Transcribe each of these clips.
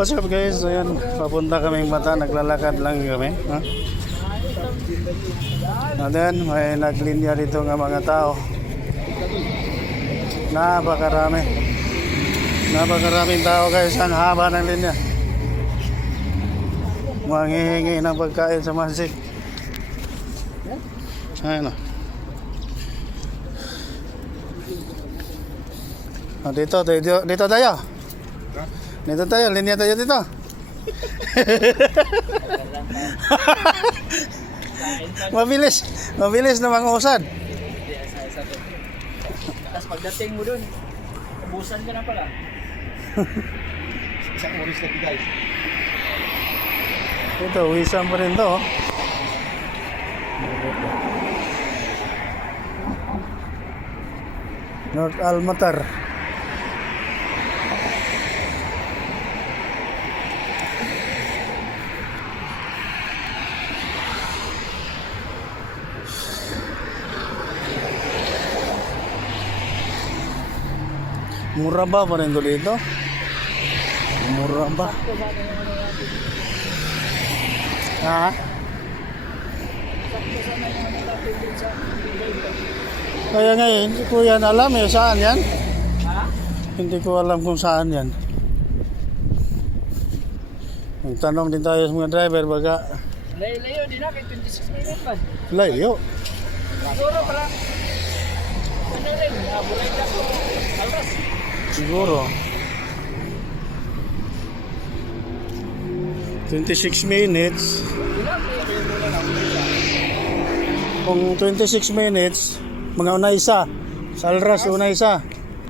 What's up guys? Ayan, papunta kaming Mata, naglalakad lang kami. Ha? And then, may naglinya dito ng mga tao. Napakaraming tao guys, ang haba ng linya. Manghihingi ng pagkain sa masjid. Ayan o. Dito tayo. Dito tayo, linya tayo dito. Mabilis na mangusad. Tapos pagdating mo dun, ubusan ka na pala. Isang oras na guys. Ito, wisam pa rin to. Oh. North Almatar. Mura ba rin dito? Mura ba? Ha? Kaya nga hindi ko yan alam eh, saan yan? Ha? Hindi ko alam kung saan yan. Magtanong din tayo sa mga driver baga. Layo din na, kay 26 minutes pa. Layo. Siguro pala. Ano rin, bulay ka po. Alras. Siguro. 26 minutes. Kung 26 minutes, mga una isa. Sa Alras, una isa.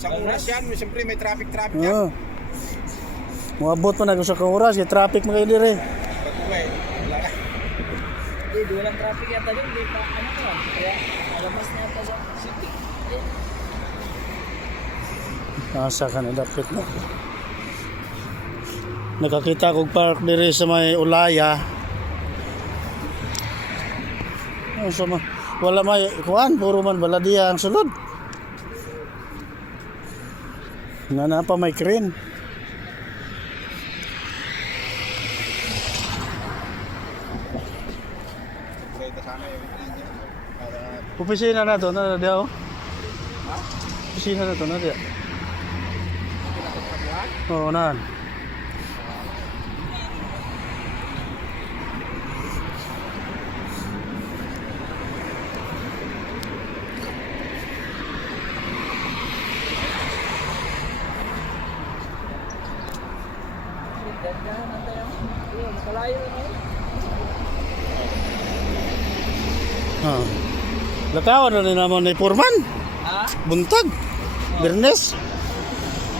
Sa oras yan, siyempre may traffic yan. Oo. Muabot pa na kung sa oras, yung traffic mga ilire. Pag-uwi, wala na. Hindi, walang traffic yata doon. Hindi pa, ano ka lang. Kaya, alabas na yata sa city. Nasa ka na dapat na. Nakakita kong park dire sa may Ulaya. Wala may kuan, puro man baladiya ang sulod. Pa may crane. Opisina na to, na diya. Opisina na to, na diya. Oo, nan. Makalayo na yun. Latawan na rin naman ni Purman. Ha? Buntag. Birnes.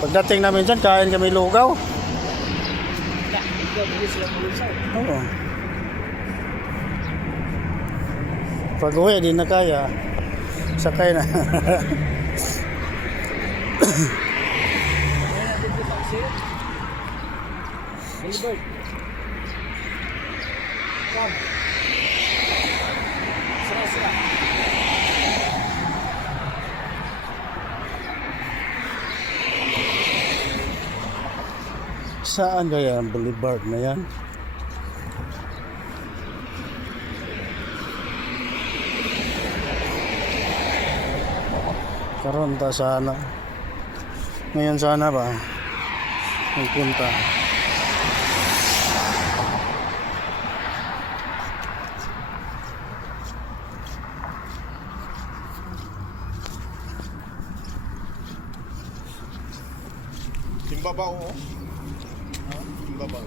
Pagdating namin dyan, kain kami lugaw. Ikaw, hindi sila mulusaw. Oo. Pag uwi, di na kaya. Sakay na. Ayan natin dito ang sir. Gilbert. Come. Sira. Saan kaya ang boulevard na yan? Karon ta sana. Ngayon sana ba? Magpunta. Timbabaw, oh. Timbabaw.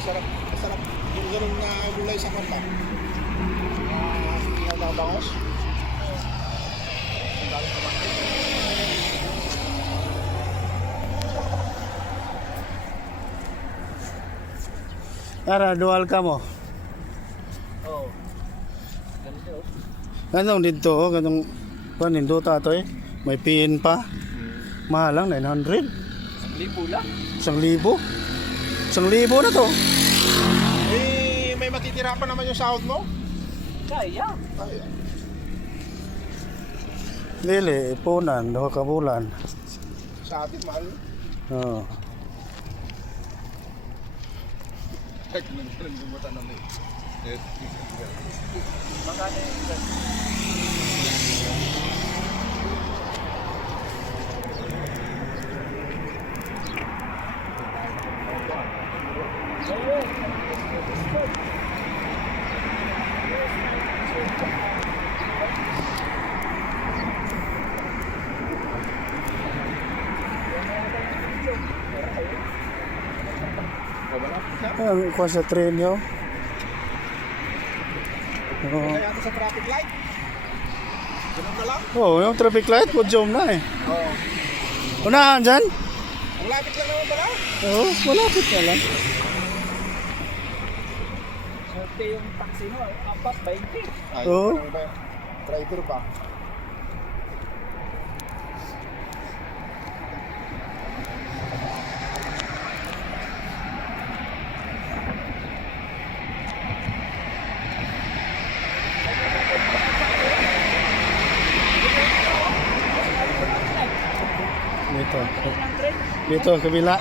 Masarap. Yung ganun na gulay sa kanta. Tingnan na bangos. Ang daming kamangkin. Tara, dual ka mo. Oh. Ganito. Ganong dito, ganong panindu tatoy. May pin pa. Mahal lang, 900. 1,000 lang. 1,000. 1,000 na to. Eh, may matitira pa naman yung sahod mo. Kaya. Kaya. Dili, ipunan, 2 ka bulan. Sa atin, mahal. Oo. Ay, nagbubutan namin. Magkano yung Ang kuha sa train yun. Oo. Kaya ito sa traffic light. Ganun ka lang. Oh, yung traffic light, pudjom na eh. Oo. Unahan dyan? Ang lapit lang naman pala. Oo, malapit na lang. Swerte yung taxi mo, 4.20. Ay, Oo. ano ba? Driver pa. Dito. Ng train. Dito, kabila.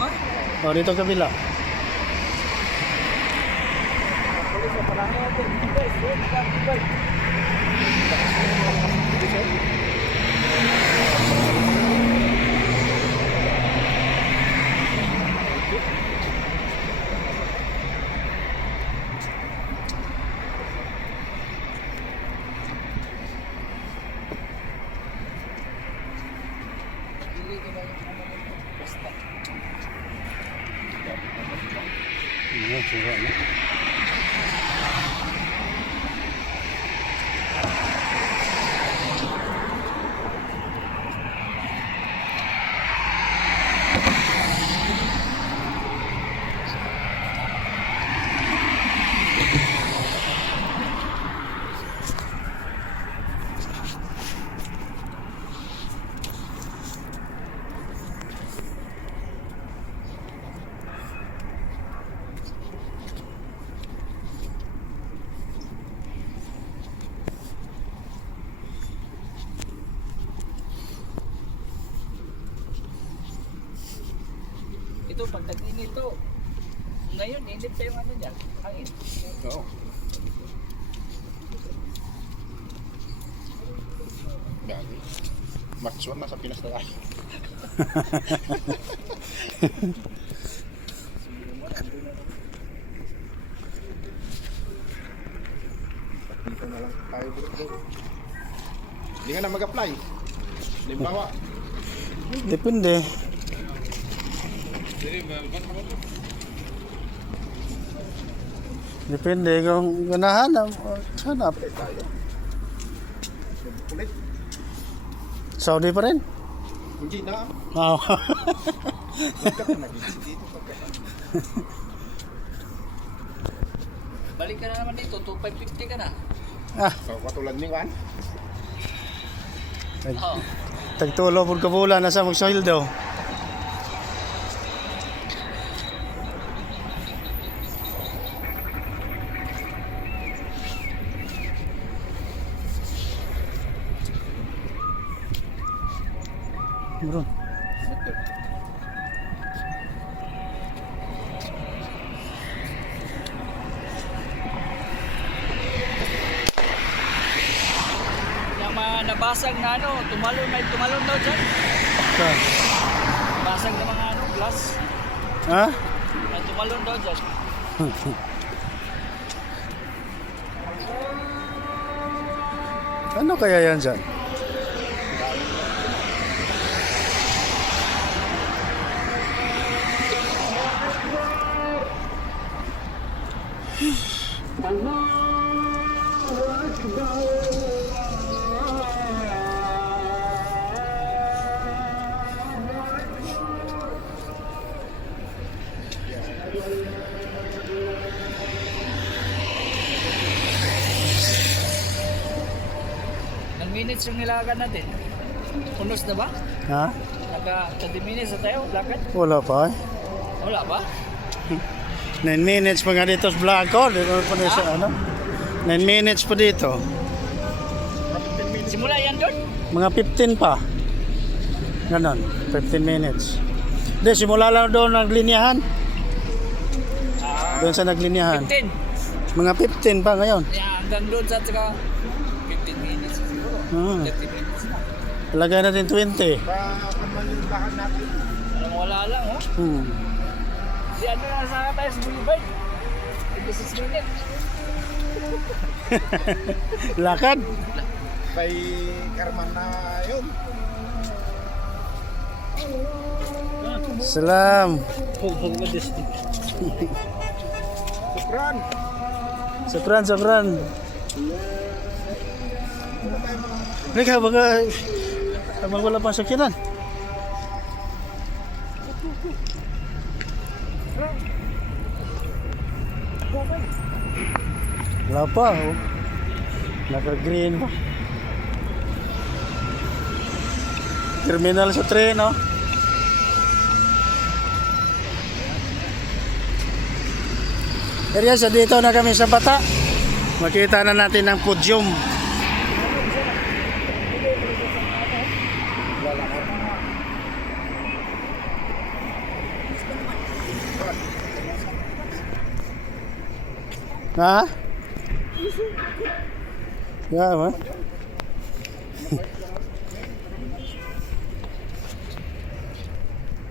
Oh, dito kabila. Pulis sa parang natin. Guys, guys. Ayan, sira na. Ito, pag nag-init to, ngayon, init pa yung ano niya, hangin. Oo. Dami. March 1 nasa Pinas na tayo. Dito na lang tayo bro. Hindi ka na mag-apply. Limbawa. Depende. Depende kung ganahan na hanap. Ulit. Saudi pa rin? Hindi na. Oo. Nagkat na dito pagkat. Balik ka na naman dito, 2,550 ka na. Ah, So, katulad ni Juan. Oo. tagtulo po ka bulan na sa magsweldo. Bro. Yung mga nabasag na ano, tumalon, may tumalon daw dyan. Saan? Basag na mga ano, glass. Ha? May tumalon daw dyan. Ano kaya yan dyan? Ng minutes yung nilagan natin. Unos na ba? Ha? Naka 30 minutes na tayo, lakad? Wala pa eh. Wala ba? 9 minutes pa nga dito sa vlog ko. Dito pa niya sa ano? 9 9 minutes pa dito. Simula yan doon? Mga 15 pa. Ganon, 15 minutes. Hindi, simula lang doon nagliniyahan. Doon sa nagliniyahan. 15. Mga 15 pa ngayon. Yeah, hanggang doon sa tsaka 15 minutes siguro. 30 minutes na. Lagay natin 20. Pamanlahan natin. Alam, wala lang, oh. Di ano na sana tayo sa Boulevard. 26 minutes. Lakad. Kay Carman na yun. Salam. Sukran. Sukran, sukran. Halika, baka habang wala pang sakyanan. Wala pa, oh. Naka-green pa. Terminal sa tren, oh. Kaya sa dito na kami sa Bata. Makita na natin ang podium. Ha? Ya, ma.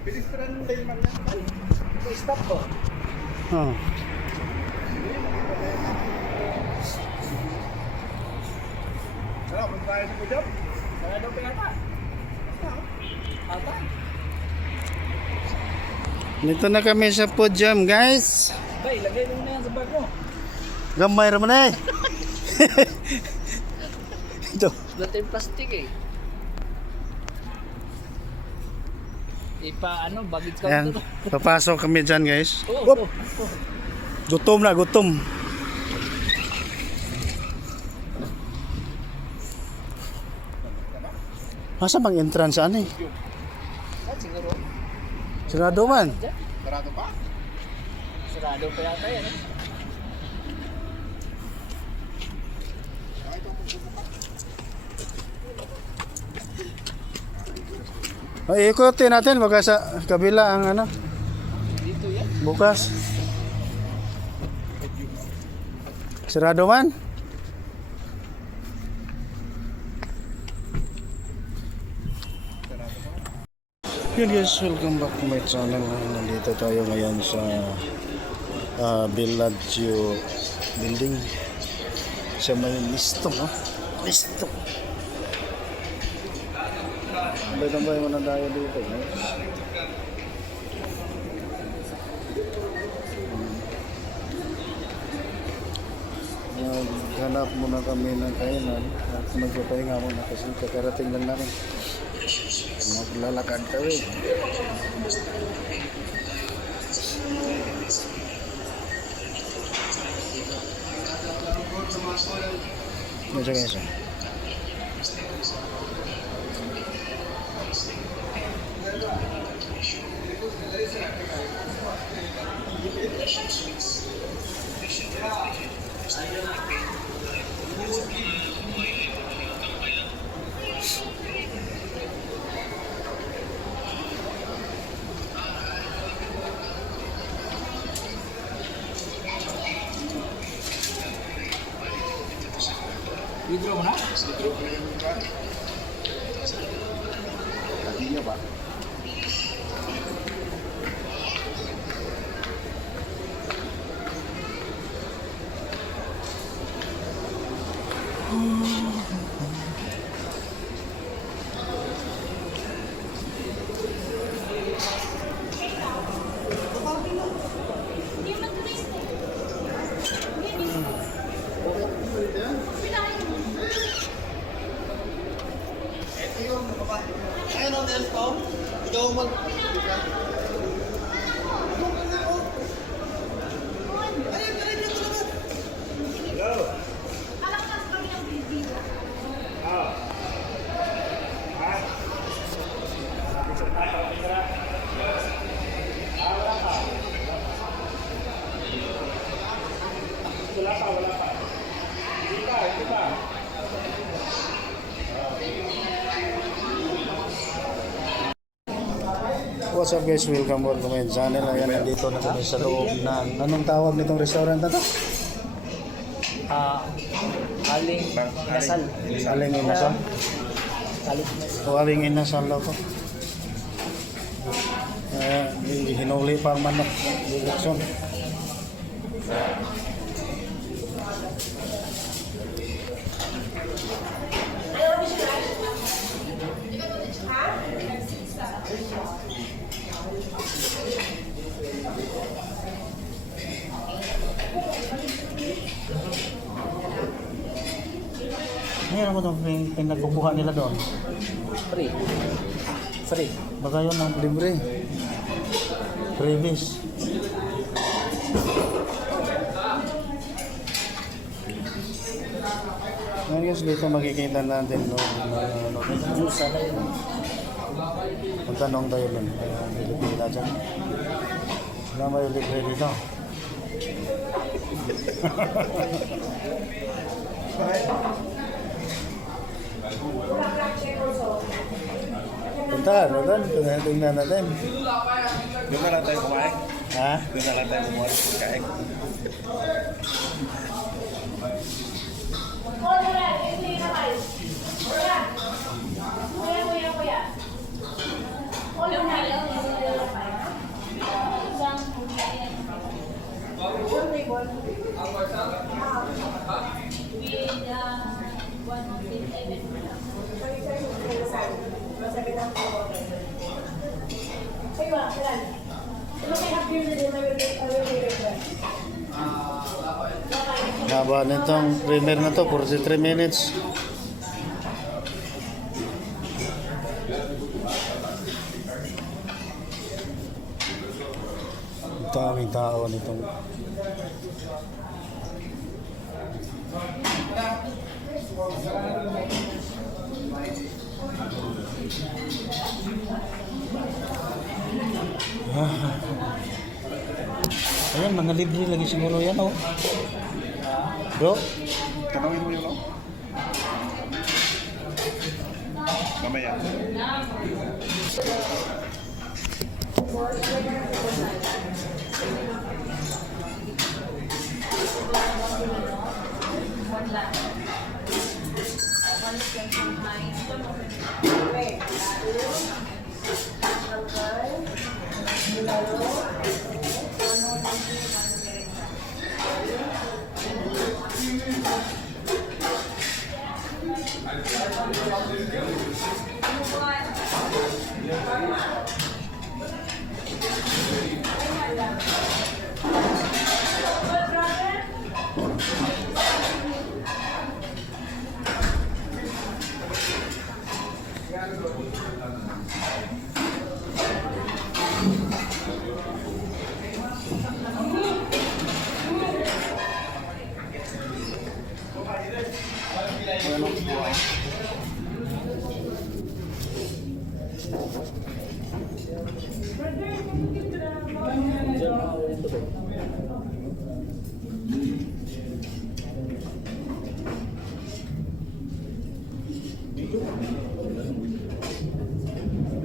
Pedestrian lane man yan. Stop ko. Oh. Ano, punta tayo sa Pujab? Wala daw pinata. Ata? Dito na kami sa podium, guys. Bay, lagay mo na yan sa bag mo. Gamay naman eh. Ito. Wala tayong plastic eh. Bagit ka Ayan, ito. papasok kami dyan, guys. Oo. Gutom na, gutom. Masa bang entrance ano eh? Siguro. Sarado man. Sarado pa? Sarado pa yata yan. Ay, ikutin natin baka sa kabila ang ano, Dito yan. bukas. Sarado man. Yun guys, welcome back to my channel. Nandito tayo ngayon sa Bellagio building sa may listo, no? Listo. Tambay-tambay muna tayo dito, guys. Maghanap muna kami ng kainan at magpapahinga muna kasi kakarating lang namin. Maglalakad kami. Ito guys. Withdraw mo na? Hindi niya ba? what's up guys? Welcome back to my channel. Ayan, nandito na kami sa loob ng... Anong tawag nitong restaurant na to? Aling Inasal. Aling Inasal? Aling Inasal. O Aling Inasal daw to. Hinuli pa ang manok. Bukson. Ngayon ako itong pinagkukuha nila doon. Free. Free. Baka yun ang libre. Freebies. Ngayon guys, dito makikita natin no, Juice na yun. magtanong tayo doon. Pilipina dyan. Wala ba yung libre dito? Punta, doon. Tingnan natin. Doon na lang tayo kumain. Ha? Doon na lang tayo kumain. Haba nitong primer na to, 43 minutes. Daming tao nitong ayan, mga libre lagi siguro yan, oh. Bro? Tanawin mo yun, no? Mamaya.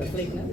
Reflect na.